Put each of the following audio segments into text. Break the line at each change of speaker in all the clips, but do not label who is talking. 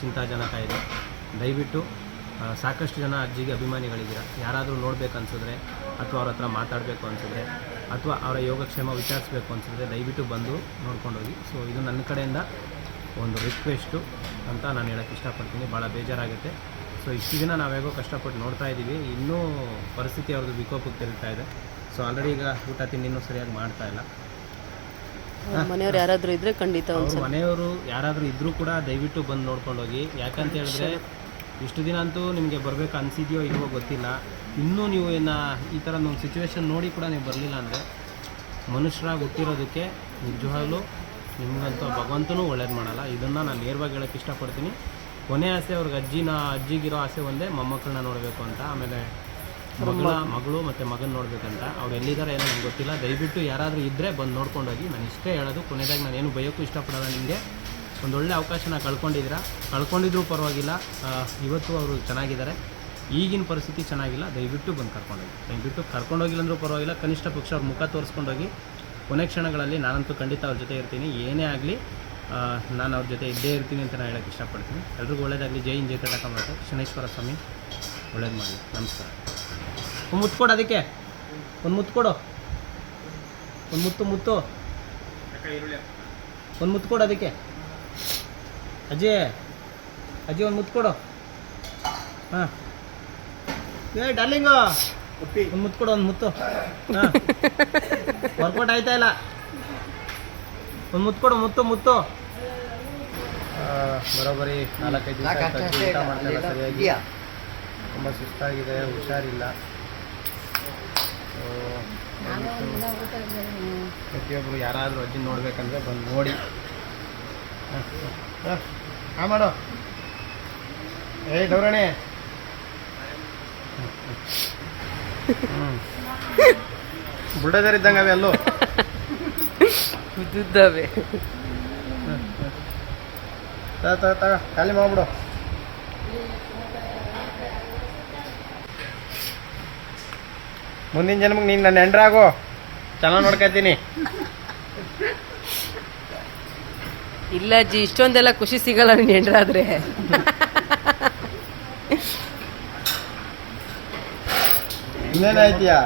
ಚಿಂತಾಜನಕ ಇದೆ. ದಯವಿಟ್ಟು ಸಾಕಷ್ಟು ಜನ ಅಜ್ಜಿಗೆ ಅಭಿಮಾನಿಗಳಿದ್ದೀರ? ಯಾರಾದರೂ ನೋಡಬೇಕು ಅನ್ಸಿದ್ರೆ, ಅಥವಾ ಅವ್ರ ಹತ್ರ ಮಾತಾಡಬೇಕು ಅನ್ಸಿದ್ರೆ, ಅಥವಾ ಅವರ ಯೋಗಕ್ಷೇಮ ವಿಚಾರಿಸ್ಬೇಕು ಅನಿಸಿದ್ರೆ ದಯವಿಟ್ಟು ಬಂದು ನೋಡ್ಕೊಂಡೋಗಿ. ಸೊ ಇದು ನನ್ನ ಕಡೆಯಿಂದ ಒಂದು ರಿಕ್ವೆಸ್ಟು ಅಂತ ನಾನು ಹೇಳೋಕ್ಕೆ ಇಷ್ಟಪಡ್ತೀನಿ. ಭಾಳ ಬೇಜಾರಾಗುತ್ತೆ. ಸೊ ಇಷ್ಟು ದಿನ ನಾವೇಗೋ ಕಷ್ಟಪಟ್ಟು ನೋಡ್ತಾ ಇದ್ದೀವಿ. ಇನ್ನೂ ಪರಿಸ್ಥಿತಿ ಅವ್ರದ್ದು ವಿಕೋಪಕ್ಕೆ ತಿರುಗ್ತಾ ಇದೆ. ಸೊ ಆಲ್ರೆಡಿ ಈಗ ಊಟ ತಿಂಡಿನೂ ಸರಿಯಾಗಿ ಮಾಡ್ತಾ ಇಲ್ಲ.
ಮನೆಯವ್ರು ಯಾರಾದರೂ ಇದ್ರೆ ಖಂಡಿತ
ಅವ್ರ ಮನೆಯವರು ಯಾರಾದರೂ ಇದ್ರೂ ಕೂಡ ದಯವಿಟ್ಟು ಬಂದು ನೋಡ್ಕೊಂಡು ಹೋಗಿ ಯಾಕಂತ ಹೇಳಿದ್ರೆ ಇಷ್ಟು ದಿನ ಅಂತೂ ನಿಮಗೆ ಬರಬೇಕು ಅನಿಸಿದೆಯೋ ಇಲ್ವೋ ಗೊತ್ತಿಲ್ಲ. ಇನ್ನೂ ನೀವು ಇನ್ನು ಈ ಥರ ಒಂದು ಸಿಚುವೇಶನ್ ನೋಡಿ ಕೂಡ ನೀವು ಬರಲಿಲ್ಲ ಅಂದರೆ ಮನುಷ್ಯರಾಗಿ ಹುಟ್ಟಿರೋದಕ್ಕೆ ನಿಜವಾಗ್ಲೂ ನಿಮಗಂತೂ ಭಗವಂತನೂ ಒಳ್ಳೇದು ಮಾಡಲ್ಲ. ಇದನ್ನು ನಾನು ನೇರವಾಗಿ ಹೇಳೋಕ್ಕೆ ಇಷ್ಟಪಡ್ತೀನಿ. ಕೊನೆ ಆಸೆ ಅವ್ರಿಗೆ ಅಜ್ಜಿನ, ಅಜ್ಜಿಗಿರೋ ಆಸೆ ಒಂದೇ ಮೊಮ್ಮಕ್ಕಳನ್ನ ನೋಡಬೇಕು ಅಂತ. ಆಮೇಲೆ ಮಗಳ ಮಗಳು ಮತ್ತು ಮಗನ ನೋಡ್ಬೇಕಂತ. ಅವ್ರು ಎಲ್ಲಿದ್ದಾರೆ ಏನೋ ನಂಗೆ ಗೊತ್ತಿಲ್ಲ. ದಯವಿಟ್ಟು ಯಾರಾದರೂ ಇದ್ದರೆ ಬಂದು ನೋಡ್ಕೊಂಡೋಗಿ. ನಾನು ಇಷ್ಟೇ ಹೇಳೋದು ಕೊನೆಯದಾಗಿ ನಾನು ಏನು ಬಯೋಕ್ಕೂ ಇಷ್ಟಪಡಲ್ಲ ನಿಮಗೆ. ಒಂದು ಒಳ್ಳೆ ಅವಕಾಶನ ಕಳ್ಕೊಂಡಿದ್ದೀರ? ಕಳ್ಕೊಂಡಿದ್ರೂ ಪರವಾಗಿಲ್ಲ. ಇವತ್ತು ಅವರು ಚೆನ್ನಾಗಿದ್ದಾರೆ. ಈಗಿನ ಪರಿಸ್ಥಿತಿ ಚೆನ್ನಾಗಿಲ್ಲ. ದಯವಿಟ್ಟು ಬಂದು ಕರ್ಕೊಂಡೋಗಿ. ದಯವಿಟ್ಟು ಕರ್ಕೊಂಡೋಗಿಲ್ಲ ಅಂದರೂ ಪರವಾಗಿಲ್ಲ. ಕನಿಷ್ಠ ಪಕ್ಷ ಅವ್ರ ಮುಖ ತೋರಿಸ್ಕೊಂಡೋಗಿ. ಕೊನೆ ಕ್ಷಣಗಳಲ್ಲಿ ನಾನಂತೂ ಖಂಡಿತ ಅವ್ರ ಜೊತೆ ಇರ್ತೀನಿ. ಏನೇ ಆಗಲಿ ನಾನು ಅವ್ರ ಜೊತೆ ಇದ್ದೇ ಇರ್ತೀನಿ ಅಂತ ನಾನು ಹೇಳೋಕ್ಕೆ ಇಷ್ಟಪಡ್ತೀನಿ. ಎಲ್ರಿಗೂ ಒಳ್ಳೇದಾಗಲಿ. ಜೈ ಇನ್ ಜೈ ಕಟಕ ಮತ್ತು ಶನೇಶ್ವರ ಸ್ವಾಮಿ. ಒಳ್ಳೇದು ಮಾಡಿ ನಮಸ್ಕಾರ. ಒಂದು ಮುತ್ತು ಕೊಡು ಅದಕ್ಕೆ. ಒಂದು ಮುತ್ತು ಕೊಡು. ಒಂದು ಮುತ್ತು ಮುತ್ತು. ಒಂದು ಮುತ್ತು ಕೊಡು ಅದಕ್ಕೆ. ಅಜಯ್ ಅಜ್ಜಿ ಒಂದು ಮುತ್ತು ಕೊಡು. ಹಾಂ. ಏ ಡಾರ್ಲಿಂಗು. ಒಂದು ಮುತ್ತು ಕೊಡು ಒಂದು ಮುತ್ತು. ಹಾಂ. ವರ್ಕೌಟ್ ಆಯ್ತಾ ಇಲ್ಲ? ಒಂದು ಮುತ್ತು ಕೊಡು ಮುತ್ತು ಮುತ್ತು. ಬರೋಬರಿ ಬರೋಬ್ಬರಿ ನಾಲ್ಕೈದು ದಿವಸ ಅಜ್ಜಿ ಊಟ ಮಾಡ್ತಾ ಇಲ್ಲ ಸರಿಯಾಗಿ. ತುಂಬ ಸುಸ್ತಾಗಿದೆ ಹುಷಾರಿಲ್ಲ. ಪ್ರತಿಯೊಬ್ಬರು ಯಾರಾದರೂ ಅಜ್ಜಿ ನೋಡ್ಬೇಕಂದ್ರೆ ಬಂದು ನೋಡಿ. ಹಾಂ ಮಾಡೋ. ಏಯ್ ಗೌರಣಿ. ಹ್ಞೂ ಬುಲ್ಡೋಜರ್ ಇದ್ದಂಗೆ ಅವೆ ಅಲ್ಲೂ?
ಉದ್ದುದ್ದವೆ
ತಗ ತಗ ತಗ ಖಾಲಿ ಮಾಡ್ಬಿಡು. ಮುಂದಿನ ಜನ್ಮಕ್ಕೆ ನೀನು ನನ್ನ ಹೆಂಡ್ರಾಗು. ಚೆನ್ನಾಗಿ ನೋಡ್ಕೊತೀನಿ.
ಇಲ್ಲ ಅಜ್ಜಿ ಇಷ್ಟೊಂದೆಲ್ಲ ಖುಷಿ ಸಿಗಲ್ಲ ನೀನು ಹೆಂಡ್ರಾದ್ರೆ.
ಇನ್ನೇನಾಯ್ತೀಯಾ?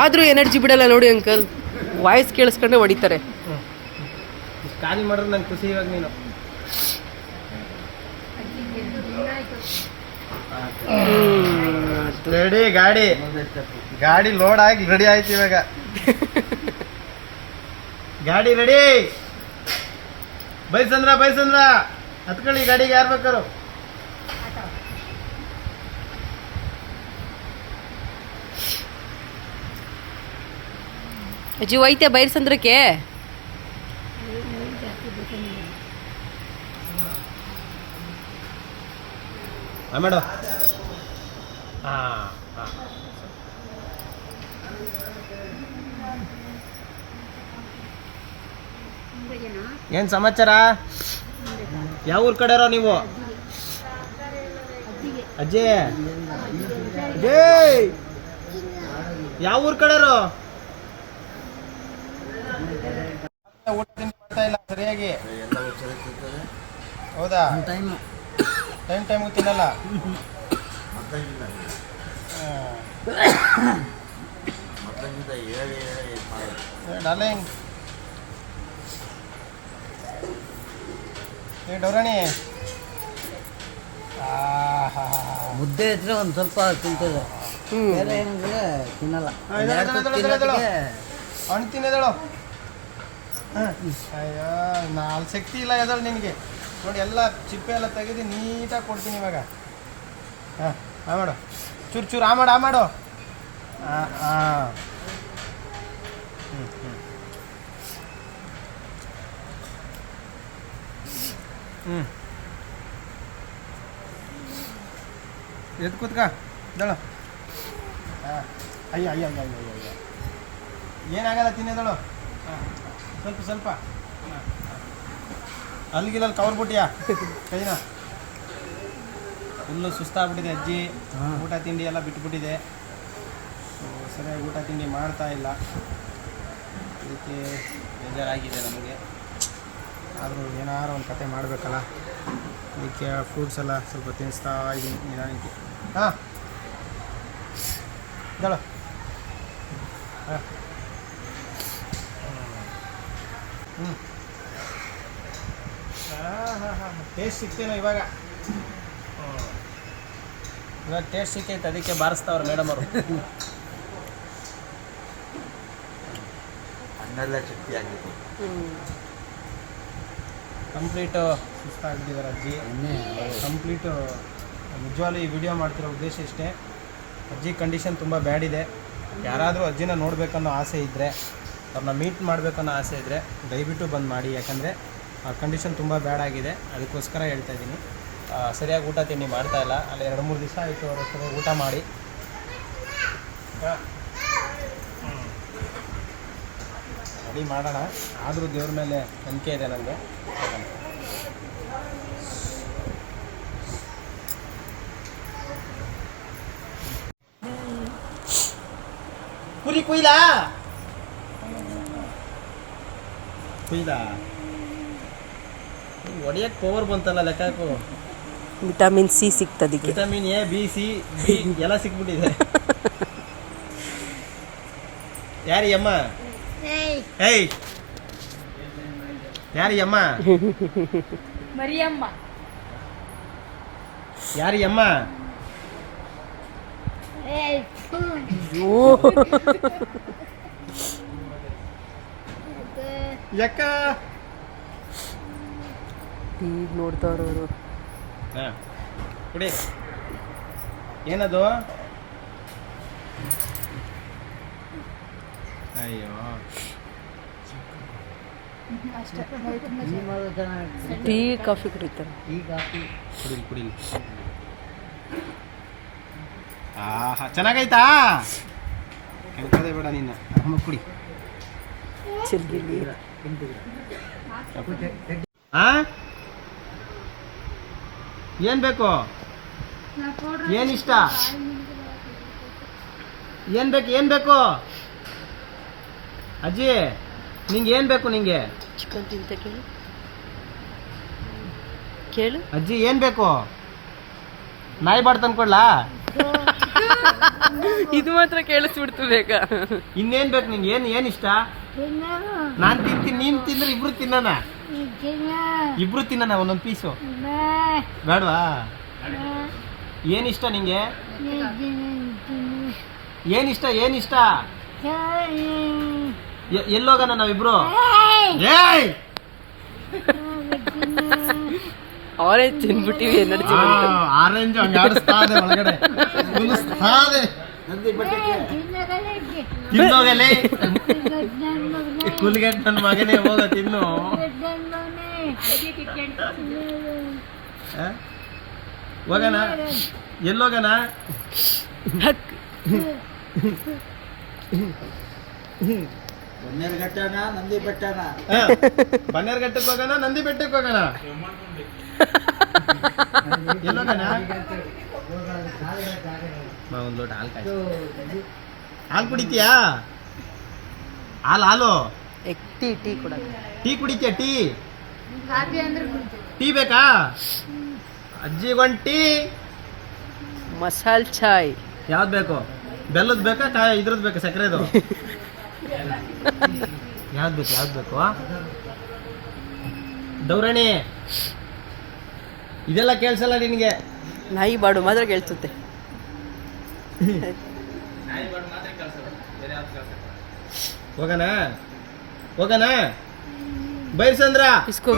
ಆದರೂ ಎನರ್ಜಿ ಬಿಡಲ್ಲ ನೋಡಿ ಅಂಕಲ್. ವಾಯ್ಸ್ ಕೇಳಿಸ್ಕೊಂಡೆ ಹೊಡಿತಾರೆ.
ಇಷ್ಟ್ ಖಾಲಿ ಮಾಡಿದ್ರೆ ನಂಗೆ ಖುಷಿ ಇವಾಗ ನೀನು. ರೆಡಿ ಗಾಡಿ. ಗಾಡಿ ಲೋಡ್ ಆಗಿ ರೆಡಿ ಆಯ್ತು ಇವಾಗ. ಗಾಡಿ ರೆಡಿ ಬೈಸಂದ್ರ ಬೈಸಂದ್ರ ಹತ್ಕೊಳ್ಳಿ ಗಾಡಿಗೆ ಯಾರು ಬೇಕಾರು?
ಅಜ್ಜಿ ಹೋಯ್ತೆ ಬೈರ್ಸಂದ್ರಕ್ಕೆ
ಹಾಂ ಮೇಡ ಹಾಂ ಹಾಂ ಏನು ಸಮಾಚಾರ? ಯಾವ ಊರ್ ಕಡೆರೋ ನೀವು? ಅಜ್ಜಿ. ಯಾವ ಊರ್ ಕಡೆರೋ ಊಟ ಮಾಡ್ತಾ ಇಲ್ಲ ಸರಿಯಾಗಿ ಹೌದಾ ಟೈಮ್ ಟೈಮ್ ತಿನ್ನಲ್ಲ? ಡಾರ್ಲಿಂಗ್. ಏ ಡೌರಾಣಿ.
ಮುದ್ದೆ ಇದ್ರೆ ಒಂದು ಸ್ವಲ್ಪ ತಿಂತದೆ ಬೇರೆ ಏನಂದ್ರೆ ತಿನ್ನಲ್ಲ.
ಹಣ್ಣು ತಿನ್ನದಳು. ಅಯ್ಯೋ ನಾಲ್ ಶಕ್ತಿ ಇಲ್ಲ ಎದಳು ನಿನಗೆ. ನೋಡಿ ಎಲ್ಲ ಚಿಪ್ಪೆ ಎಲ್ಲ ತೆಗೆದು ನೀಟಾಗಿ ಕೊಡ್ತೀನಿ ಇವಾಗ. ಹಾಂ ಆ ಮಾಡು. ಚೂರು ಚೂರು ಆ ಮಾಡು ಆ ಮಾಡು. ಹಾಂ ಹಾಂ ಹ್ಞೂ ಹ್ಞೂ ಎದ್ದು ಕೂತ್ಕ ದಳು ಹಾಂ ಅಯ್ಯ ಅಯ್ಯ ಅಯ್ಯ ಅಯ್ಯ ಅಯ್ಯ. ಏನಾಗಲ್ಲ ತಿನ್ನೋದಳು? ಹಾಂ ಸ್ವಲ್ಪ ಸ್ವಲ್ಪ. ಅಲ್ಲಿಗಿಲ್ಲ ಕವರ್ ಬಿಟ್ಟಿಯಾ ಕೈನ? ಫುಲ್ಲು ಸುಸ್ತಾಗ್ಬಿಟ್ಟಿದೆ ಅಜ್ಜಿ. ಊಟ ತಿಂಡಿ ಎಲ್ಲ ಬಿಟ್ಬಿಟ್ಟಿದೆ. ಸೊ ಸರಿಯಾಗಿ ಊಟ ತಿಂಡಿ ಮಾಡ್ತಾ ಇಲ್ಲ. ಅದಕ್ಕೆ ಬೇಜಾರಾಗಿದೆ ನಮಗೆ. ಆದರೂ ಏನಾದ್ರು ಒಂದು ಕತೆ ಮಾಡಬೇಕಲ್ಲ? ಅದಕ್ಕೆ ಫ್ರೂಟ್ಸ್ ಎಲ್ಲ ಸ್ವಲ್ಪ ತಿನ್ನಿಸ್ತಾ ಇದ್ದೀನಿ ನಿಧಾನಕ್ಕೆ. ಹಾಂ. ಹೇಳ ಹಾಂ. ಹ್ಞೂ ಹಾಂ ಹಾಂ ಹಾಂ ಟೇಸ್ಟ್ ಸಿಗ್ತೇನೋ ಇವಾಗ? ಹ್ಞೂ ಇವಾಗ ಟೇಸ್ಟ್ ಸಿಕ್ಕೈತೆ ಅದಕ್ಕೆ ಬಾರಿಸ್ತಾವ್ರೆ ಮೇಡಮ್ ಅವರು.
ಅನ್ನೆಲ್ಲ ಶಕ್ತಿ ಆಗಿದೆ.
ಕಂಪ್ಲೀಟು ಸುಸ್ತಾಗ್ಬಿಟ್ಟಿದ್ದಾರೆ ಅಜ್ಜಿ. ಕಂಪ್ಲೀಟು ನಿಜವಾಗ್ಲೂ ಈ ವಿಡಿಯೋ ಮಾಡ್ತಿರೋ ಉದ್ದೇಶ ಇಷ್ಟೇ. ಅಜ್ಜಿ ಕಂಡೀಷನ್ ತುಂಬ ಬ್ಯಾಡ್ ಇದೆ. ಯಾರಾದರೂ ಅಜ್ಜಿನ ನೋಡಬೇಕನ್ನೋ ಆಸೆ ಇದ್ದರೆ ಅವ್ರನ್ನ ಮೀಟ್ ಮಾಡಬೇಕನ್ನೋ ಆಸೆ ಇದ್ದರೆ ದಯವಿಟ್ಟು ಬಂದು ಮಾಡಿ. ಯಾಕಂದರೆ ಆ ಕಂಡೀಷನ್ ತುಂಬ ಬ್ಯಾಡ್ ಆಗಿದೆ. ಅದಕ್ಕೋಸ್ಕರ ಹೇಳ್ತಾ ಇದ್ದೀನಿ ಸರಿಯಾಗಿ ಊಟ ತಿಂಡಿ ಮಾಡ್ತಾಯಿಲ್ಲ ಅಲ್ಲಿ ಎರಡು ಮೂರು ದಿವಸ ಆಯಿತು ಅವರ ಊಟ ಮಾಡಿ. ರೆಡಿ ಮಾಡೋಣ. ಆದರೂ ದೇವ್ರ ಮೇಲೆ ನಂಬಿಕೆ ಇದೆ ನನಗೆ ಕುರಿ ಕುಯ್ಲಾ? ಕುಯ್ಲಾ? ಹೊಡಿಯಕ್ಕೆ ಪವರ್ ಬಂತಲ್ಲ ಲೆಕ್ಕ ಹಾಕು
vitamin C ಸಿಕ್ತದಕ್ಕೆ
vitamin A B C B ಎಲ್ಲ ಸಿಕ್ಬಿಟ್ಟಿದೆ ಯಾರಿ ಅಮ್ಮ? ಏಯ್ ಯಾರಿ ಅಮ್ಮ
ಮರಿಯಮ್ಮ.
ಯಾರಿ ಅಮ್ಮ ಯಾಕ
ಈಗ ನೋಡ್ತಾವ್ರವರು
ಹಾ. ಕುಡಿ. ಏನದು? ಅಯ್ಯೋ
ಟೀ ಮಾಡೋದು ಚೆನ್ನಾಗಿ
ಟೀ ಕಾಫಿ ಕುಡಿತಾರೆ
ಟೀ ಕಾಫಿ.
ಕುಡಿಲಿ ಕುಡಿಲಿ. ಆಹಾ ಚೆನ್ನಾಗೈತಾ? ಕೆಂಪದೆ ಬೇಡ ನಿನ್ನ. ಅಮ್ಮ ಕುಡಿ. ಆ? ಏನ್ ಬೇಕು? ಏನ್ ಇಷ್ಟ? ಏನ್ ಬೇಕು ಏನ್ ಬೇಕು? ಅಜ್ಜಿ ನಿಂಗೆ ಏನ್ ಬೇಕು ನಿಂಗೆ?
ಚಿಕನ್ ತಿಂತ ಕೇಳು. ಕೇಳು.
ಅಜ್ಜಿ ಏನ್ ಬೇಕು? ನಾಯಿ ಬಾಡ್ ತಂದ್ಕೊಡ್ಲಾ?
ಇದು ಮಾತ್ರ ಕೇಳಿಸ್ಬಿಡ್ತು ಬೇಗ.
ಇನ್ನೇನ್ ಬೇಕು ನಿಂಗೆ? ಏನು ಏನ್ ಇಷ್ಟ? ನಾನ್ ತಿಂತೀನಿ ನೀನು ತಿಂದ್ರೆ ಇಬ್ರು ತಿನ್ನಣ. ಇಬ್ರು ತಿನ್ನಣ ಒಂದೊಂದು ಪೀಸು ಬೇಡವಾ? ಏನಿಷ್ಟ ಇಷ್ಟ ನಿಂಗೆ? ಏನಿಷ್ಟ ಏನಿಷ್ಟ ಏನ್ ಇಷ್ಟ ಎ- ಎಲ್ಲೋಗಣ ನಾವಿಬ್ರು? ಏಯ್!
ಆರೆಂಜ್ ತಿನ್ಬಿಟ್ಟಿವಿ ಎನರ್ಜಿ
ಆರೆಂಜ್ ಹಂಗ ಆಡಿಸ್ತಾ ಇದೆ ಒಳಗಡೆ. ಕುಣಿಸ್ತಾ ಇದೆ ತಿನ್ನೋಗಲೇ ಕುಲ್ಗೆಟ್ ನನ್ನ ಮಗನೇ ಹೋಗ ತಿನ್ನು? ಹೋಗಣ. ಎಲ್ಲೋಗಣ?
ಬನ್ನೇರುಘಟ್ಟನ ನಂದಿ ಬೆಟ್ಟನ?
ಬನ್ನೇರ್ಘಟ್ಟಕ್ಕೆ ಹೋಗೋಣ ನಂದಿ ಬೆಟ್ಟಕ್ಕೆ ಹೋಗೋಣ? ಎಲ್ಲೋಗಣ ಒಂದ್ ಲೋಟ ಹಾಲು. ಹಾಲು ಕುಡಿತೀಯಾ? ಹಾಲು ಹಾಲು?
ಟೀ ಟೀ ಕೂಡ.
ಟೀ ಕುಡಿತೀಯ ಟೀ? ಟೀ ಬೇಕಾ? ಅಜ್ಜಿಗೊಂದು ಟೀ.
ಮಸಾಲ ಚಾಯ್.
ಯಾವ್ದು ಬೇಕು? ಬೆಲ್ಲದ ಬೇಕಾ ಇದ್ರದ್ದು ಬೇಕಾ ಸಕ್ಕರೆದು? ಯಾವ್ದು ಬೇಕು ಯಾವ್ದು ಬೇಕು ದೌರಣಿ ಇದೆಲ್ಲ ಕೇಳಿಸಲ್ಲ ನಿನಗೆ?
ನಾಯಿ ಬಾಡು ಮಾತ್ರ ಕೇಳಿಸುತ್ತೆ.
ಹೋಗಣ ಹೋಗಣ ಬೈರ್ಸಂದ್ರ
ಇಸ್ಕೋ